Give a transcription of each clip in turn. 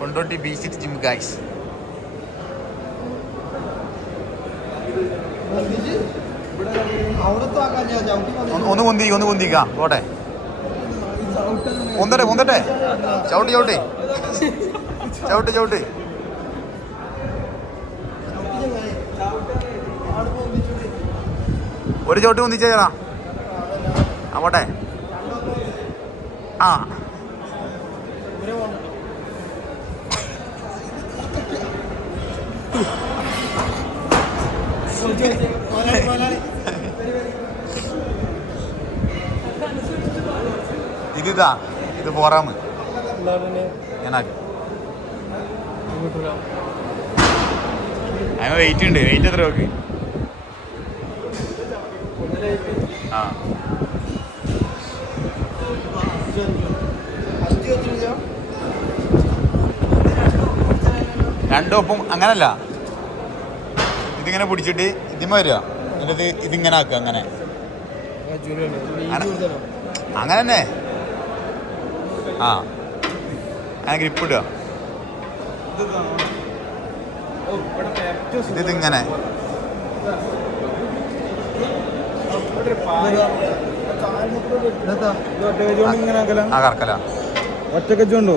Kondotty B6 gym guys. ഒന്ന് പൊന്തിക്കാം പോട്ടെ. പൊന്തട്ടെ ചവിട്ടി ഒരു ചവിട്ടി പൊന്തിച്ചേരാ. പോട്ടെ. ആ ഇത് പോറാമ് ഞാനാക്കി. അതിന് വെയിറ്റ് ഉണ്ട്. വെയിറ്റ് എത്ര നോക്ക്. ആ രണ്ടൊപ്പം അങ്ങനല്ല. ഇതിങ്ങനെ പിടിച്ചിട്ട് ഇതിമ വരിക. എന്നിട്ട് ഇതിങ്ങനെ ആക്കുക. അങ്ങനെ തന്നെ. ആ അങ്ങനെ ഗ്രിപ്പ് ഇടുക. ഇതിങ്ങനെ ആ കറക്കല ഒറ്റക്കച്ചുണ്ടോ.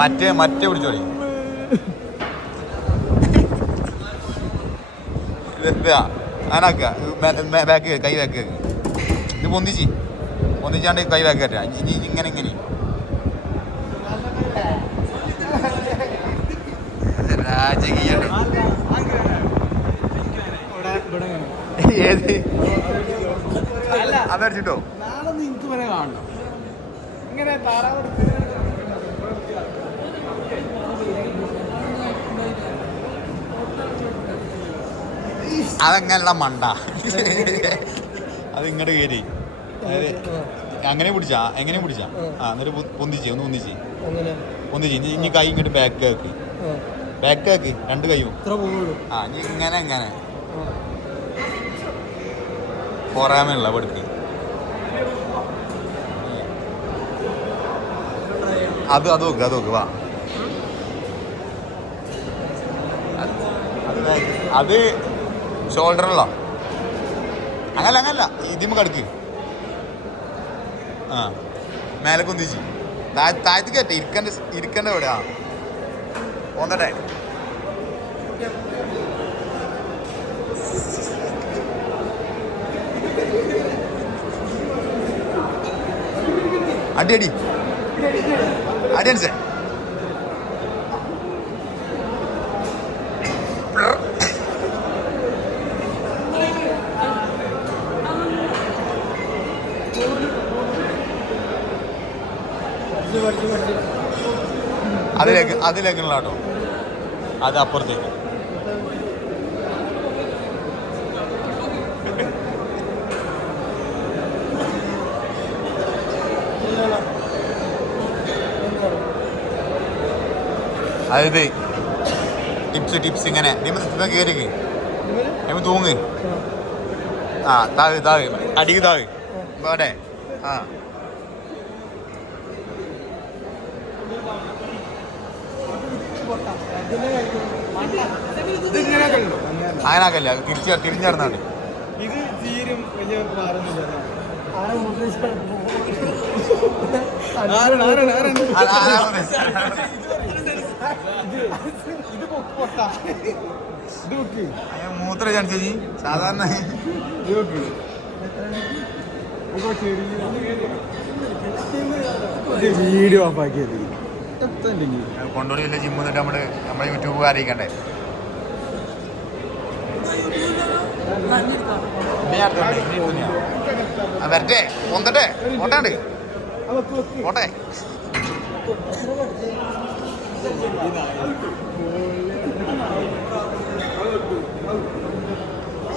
മറ്റേ പിടിച്ചോളി. അങ്ങനാക്കുക. ബാക്ക് കൈ ബാക്ക്. ഇത് പൊന്തിച്ചാണ്ട് കൈ ബാക്ക് കയറ്റാ. ഇനി ഇങ്ങനെ രാജകീയാണ്. ഏത് അതടിച്ചിട്ടോ. അതങ്ങനെയുള്ള മണ്ട. അത് ഇങ്ങോട്ട് കയറി. അതായത് എങ്ങനെ പിടിച്ചാ ആ എന്നിട്ട് പൊന്തിച്ച് ഇനി കൈ ഇങ്ങോട്ട് ബാക്ക് ആക്ക്. രണ്ട് കൈയും ആ ഇങ്ങനെ പോരാമല്ല പഠിക്ക്. അത് നോക്ക് വാ. അത് ഷോൾഡറല്ല. അങ്ങനല്ല ഇതിമ കടുക്ക്. ആ മേലെ കൊന്തിച്ച് താഴത്ത് കയറ്റ. ഇരിക്കണ്ട ഇവിടെ. ആ പോന്നട്ടെ. അടി അടിയൻസേ. അതിലേക്കുള്ള കേട്ടോ. അത് അപ്പുറത്തേക്ക്. അതായത് ടിപ്സ് ഇങ്ങനെ കയറിക്ക്. തൂങ്ങ്. ആ താഴ് അടിക്ക് താഴ് പോട്ടെ. ആ അങ്ങനാക്കല്ല. തിരിഞ്ഞിറന്നാണ്ട് മൂത്ര ചാൻസ് സാധാരണ വീഡിയോ ഓഫാക്കിയത്. കൊണ്ടോടിയില്ല ജിമ്മ് എന്നിട്ട് നമ്മളെ യൂട്യൂബ് അറിയിക്കണ്ടേ. വരട്ടെ പൊന്തട്ടെ പോട്ടാണ്ട് പോട്ടെ.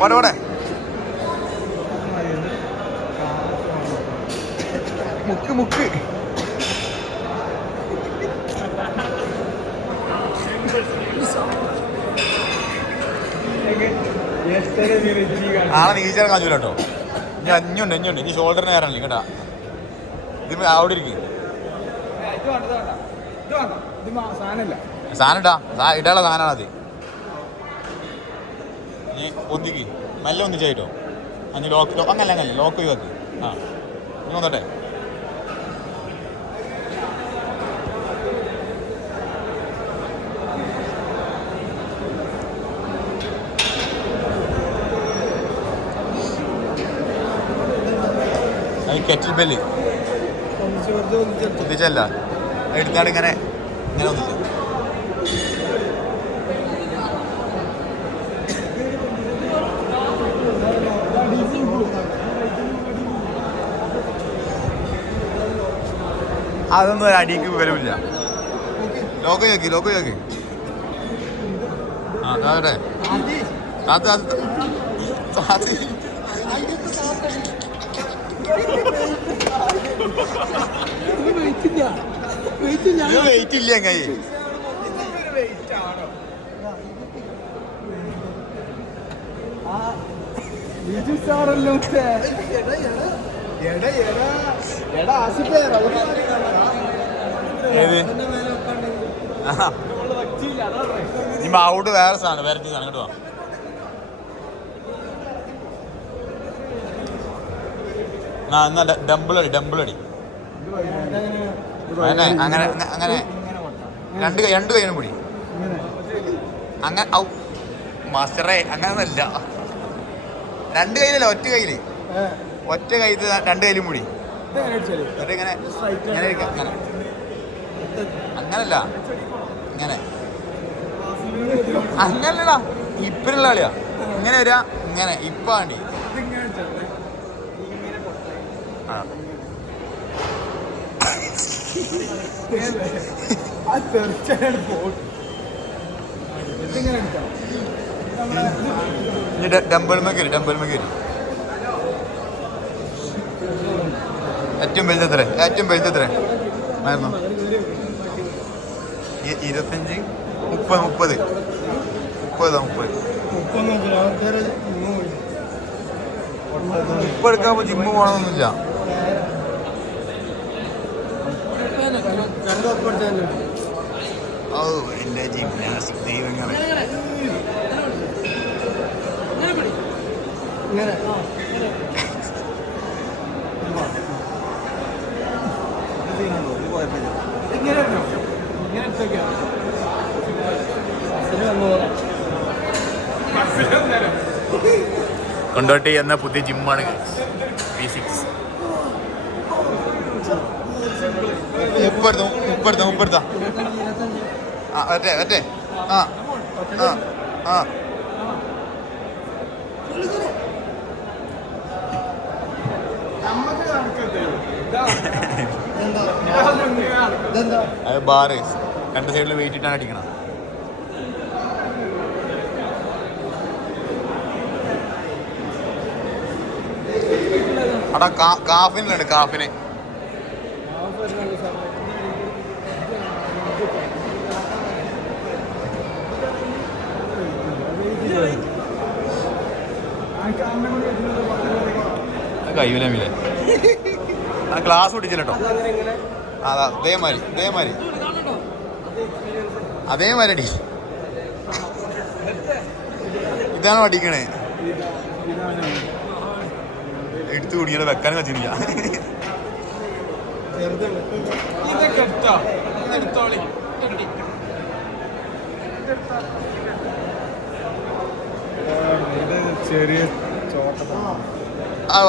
പോട്ടെ മുക്ക് ആളെ നീച്ചാൻ കാണില്ല കേട്ടോ. ഇനി അഞ്ഞുണ്ട് ഇനി ഷോൾഡറിന് കയറാനില്ല കേട്ടാ. ഇത് അവിടെ ഇരിക്കും. സാധനം ഇടാനുള്ള സാധനമാണ് അത്. നീ ഒന്നിക്ക് മെല്ലെ ഒന്നിച്ചായിട്ടോ. അഞ്ഞ് ലോക്ക് അങ്ങനെ ലോക്ക് ഒഴിവാക്ക്. ആ നീ വന്നോട്ടെ. കെറ്റിൽ ബെല്ല് ഒന്നിച്ചല്ല, എടുത്താണ്ട് ഇങ്ങനെ ഇങ്ങനെ ഒന്നിച്ചു. അതൊന്നും ഒരു അടിക്ക് വിവരമില്ല. ലോക്ക് ചോക്കി ആ അതെ അത് വെയിറ്റ് ഇല്ല കൈ. നീ ഔട്ട് വേറെ സാധനം വെറൈറ്റി സാധനം കേട്ടോ. എന്നാ ഡംബിളടി അങ്ങനെ അങ്ങനെ അങ്ങനെ രണ്ട് കൈയ്യും കൂടി അങ്ങനെ. ഔ മാസ്റ്ററേ അങ്ങനൊന്നല്ല, രണ്ട് കയ്യിലല്ല, ഒറ്റ കയ്യില് രണ്ട് കയ്യിലും കൂടി എന്നിട്ട് ഇങ്ങനെ ഇങ്ങനെ അങ്ങനെ അങ്ങനല്ല ഇങ്ങനെ അങ്ങനല്ലടാ. ഇപ്പിനുള്ള കളിയാ. ഇങ്ങനെ വരാ ഇങ്ങനെ ഇപ്പാണ്ടി. ആ ഡംബൽ മകരി ഏറ്റവും വലുതെത്ര ആയിരുന്നു? 25 30 ഇപ്പൊ എടുക്കാൻ ജിമ്മ് പോകണമെന്നില്ല. ഓ എന്റെ ജിംനാസ്റ്റിക് ദൈവങ്ങളെ. കൊണ്ടോട്ടി എന്ന പുതിയ ജിമ്മാണ് P6. മുപ്പെടുത്താം. ആ ഒറ്റ ആ ആ ആ അത് ബാറ് രണ്ട് സൈഡിൽ വെയിറ്റ് ഇട്ടാണ് അടിക്കണം. അടാ കാഫിനുണ്ട് കാഫിന്. കഴിയൂലേ ആ ഗ്ലാസ് പൊട്ടിച്ചില്ലോ. അതാ അതേമാതിരി അടി. ഇതാണ് അടിക്കണേ. എടുത്തു കുടിങ്ങനെ വെക്കാനും പറ്റില്ല. ചെറിയ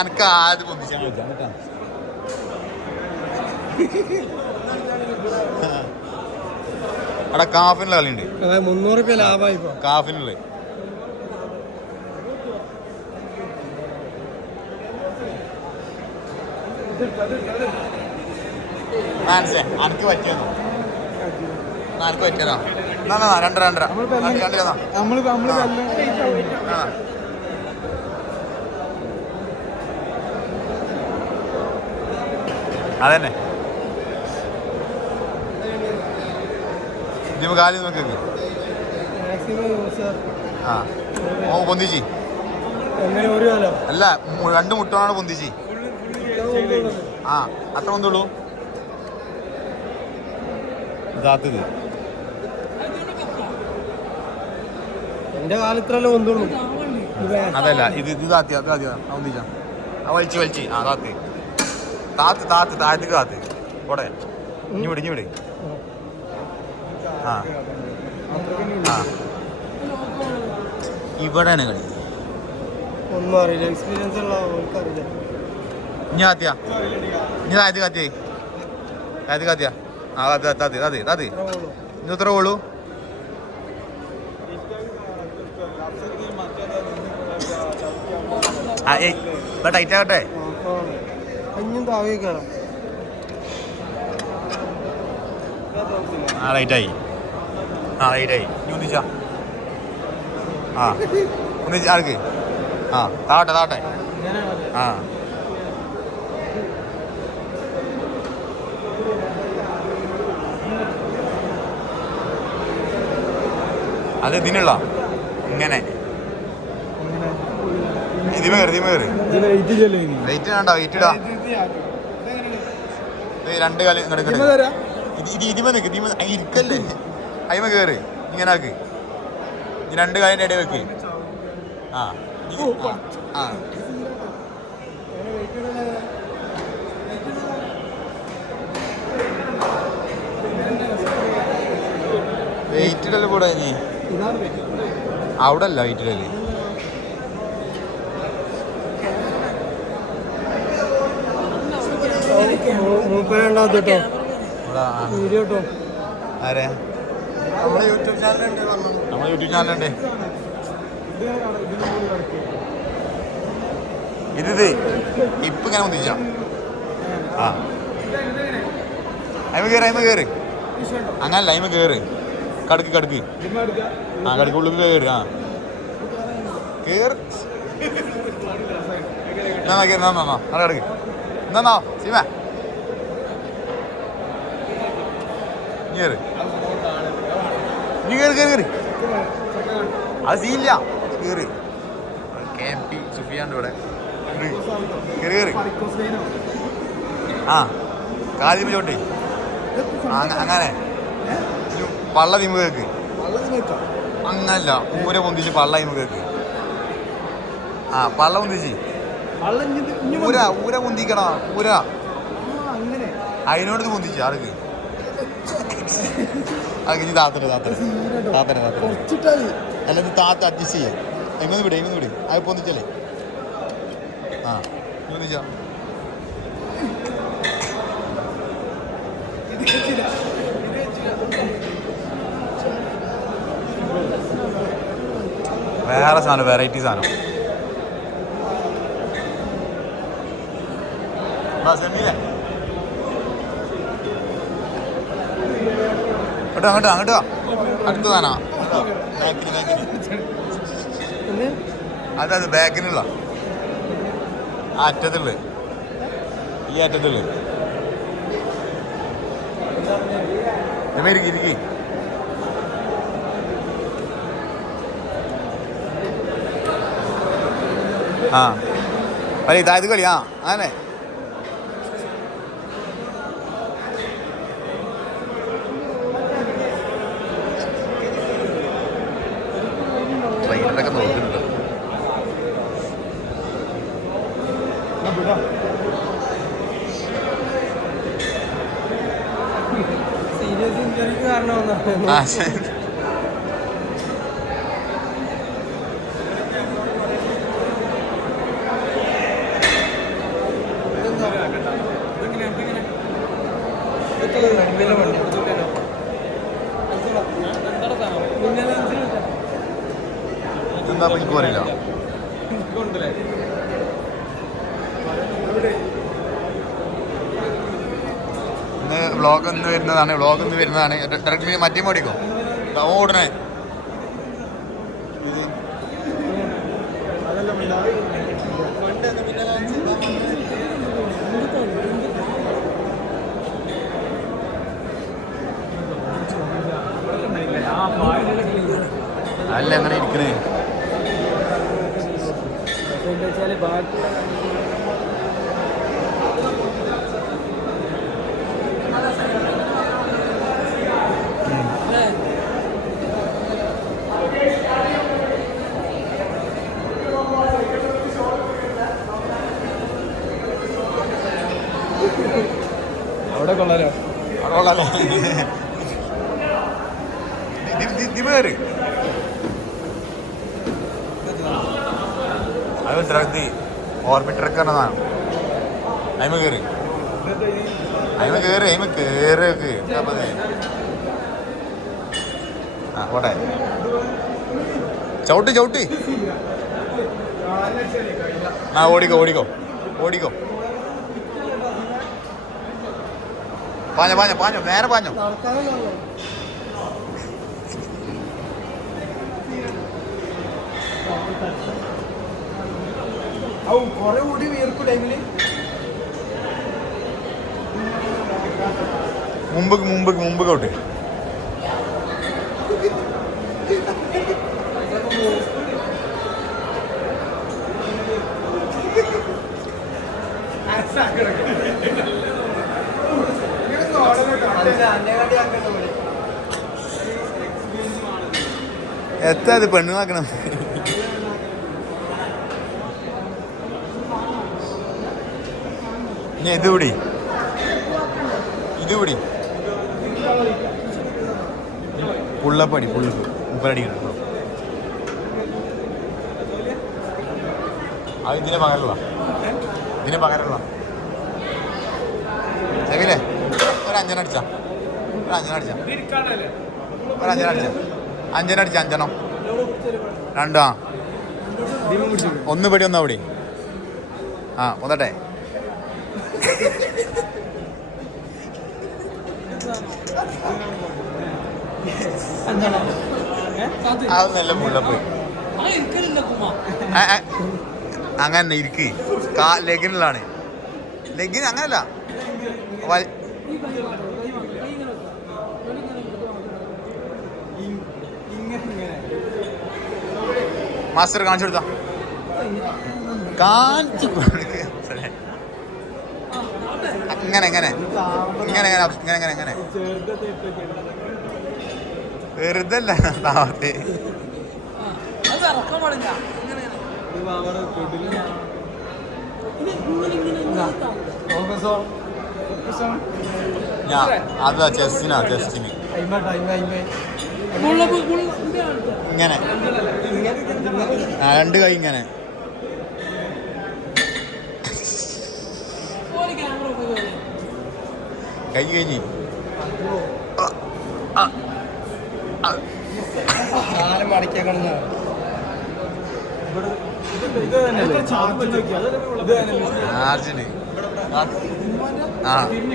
അനക്ക് ആദ്യം പൊന്തിച്ചാൽ മതി. അവിടെ കാഫിനുള്ള കളിയുണ്ട്. 300 രൂപ ലാഭമായി കാഫിനുള്ള. അനക്ക് പറ്റിയതോ? അനക്ക് പറ്റിയതാ. രണ്ടര അതന്നെ. ഇതിപ്പോ കാലി നോക്കി. ആ ഓ പൊന്തിച്ചി അല്ല, 2 മുട്ടോണാണ് പൊന്തിച്ചി. ആ അത്ര പൊന്തുള്ളൂ. താത്തത് എന്റെ കാലത്തിലല്ലേ ഒന്നുള്ളൂ. അതല്ല ഇത് താത്തി അത് ആദ്യം ഒന്നിച്ചാ ആ വലിച്ച് ആ താഴത്തേക്ക് താത്ത് പോടെ ഇഞ്ഞിവിടെ ആ ആ ഇവിടെയാണ് കളി. ഒന്നും അറിയില്ല, എക്സ്പീരിയൻസ് ഉള്ള അറിയില്ല. ഇനി താത്തിയാ ഇനി താഴത്ത് കത്തിയാ ആ താത്തി ഇനി ഉത്തര പോളൂ. ആ ഏയ് ടൈറ്റ് ആകട്ടെ. ആ റൈറ്റായി ഇനി ഒന്നിച്ചാ ആ ഒന്നിച്ച് ആർക്ക് ആ താട്ടെ ആ അത് ഇതിനുള്ള ഇങ്ങനെ ഇതിമ കയറി വെയിറ്റ് വേണ്ട വെയിറ്റ് ഇടാ. രണ്ട് കാലം ഇതിമ നിൽക്ക് ഇരിക്കല്ലേ അയിമ കയറി ഇങ്ങനെ ആക്ക്. ഈ രണ്ട് കാലിൻ്റെ ഇടയിൽ വെക്ക്. ആ ആ വെയിറ്റ് ഇടല് കൂടെ ഇനി അവിടെ അല്ല വെയിറ്റ് ഇടല്. ആരെ നമ്മളെ യൂട്യൂബ് ചാനലുണ്ട്. ഇത് ഇപ്പൊ ഇങ്ങനെ ഒന്നിച്ച ആ അയിമ കയറി അങ്ങനല്ല അയിമ കയറി കടക്ക് ആ കടക്ക് ഉള്ളിൽ കയറി ആ കയറി അവിടെ കടക്ക് എന്നാ സീമ കയറി അത് സീല്ല കയറി KMP സുഫിയാൻ്റെ ഇവിടെ കയറി ആ കാലിമ ചോട്ടെ അങ്ങനെ പള്ള തീമ കേക്ക് അങ്ങനല്ല ഊര പൊന്തിച്ച് പള്ള തീമ കേക്ക് ആ പള്ള പൊന്തിച്ച് ഊര പൊന്തിക്കണ ഊര അതിനോട് പൊന്തിച്ച് ആൾക്ക് അതൊക്കെ ഇനി താത്തനെ അല്ലെങ്കിൽ താത്ത അഡ്ജസ്റ്റ് ചെയ്യാം. എങ്ങനെ വിട് അത് പൊന്നിച്ചല്ലേ ആ പൊന്നിച്ചാ വേറെ സാധനം വെറൈറ്റി സാധനം അങ്ങോട്ടോ അടുത്ത സാധനാ അതെ ബാക്കിനുള്ള ആ അറ്റത്തുള്ള ഈ അറ്റത്തുള്ള ഇരിക്കി ആ അല്ലേ താഴത്ത് കളി ആ അങ്ങനെ ട്രെയിനിലൊക്കെ നോക്കുന്നുണ്ട്. ആ ശരി എന്താ എനിക്ക് പറയില്ല. ഇന്ന് വ്ളോഗ് ഒന്ന് വരുന്നതാണ് ഡയറക്റ്റ്ലി മറ്റേ മേടിക്കോ ഓടണേ അല്ല എങ്ങനെ ഇരിക്കണേ അവിടെ കൊള്ളാല്ലേ ദിമ കയറി അത് ഡ്രഗ് ഓർബിറ്ററൊക്കെ സാധനം അയിമ കയറി ആ പോട്ടെ ചവിട്ടി ആ ഓടിക്കോ പാഞ്ഞോ നേരെ പാഞ്ഞോ കൊറേ കൂടി വീർപ്പ് ടൈമില് മുമ്പ് കോട്ടെ എത്താ അത് പെണ്ണ് നോക്കണം ഇനി ഇത് പിടി പുള്ളപ്പടി മുപ്പരടിക്കണം അത് ഇതിനെ പകരമുള്ള ചെവിലേ ഒരു അഞ്ചെണ്ണടിച്ച അഞ്ചെണ്ണം രണ്ടാ ഒന്ന് പടി ഒന്നാ പടി ആ ഒന്നട്ടെ അതൊന്നല്ല മുള്ളപ്പ് അങ്ങനെ ഇരിക്ക് ലെഗിനിലാണ് ലെഗിൻ അങ്ങനല്ല മാസ്റ്റർ കാണിച്ചു കൊടുത്താ ഇങ്ങനെ വെറുതല്ല താവത്തെ അതാ ചെസ്റ്റിന് ഇങ്ങനെ രണ്ട് കൈ ഇങ്ങനെ കഴിഞ്ഞ് ചാർജിന് ആ